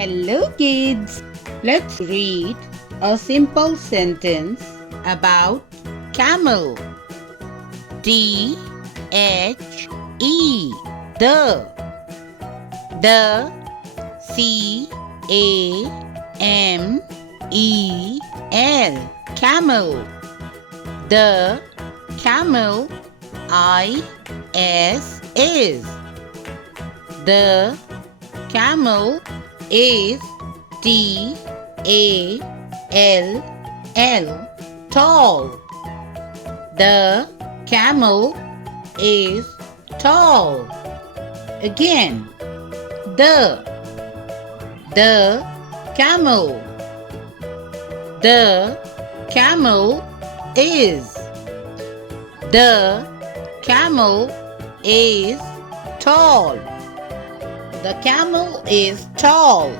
Hello kids! Let's read a simple sentence about camel. D-H-E The C-A-M-E-L Camel. The camel is the camel is T-A-L-L tall. The camel is tall. Again, the camel. The camel is. The camel is tall. The camel is tall.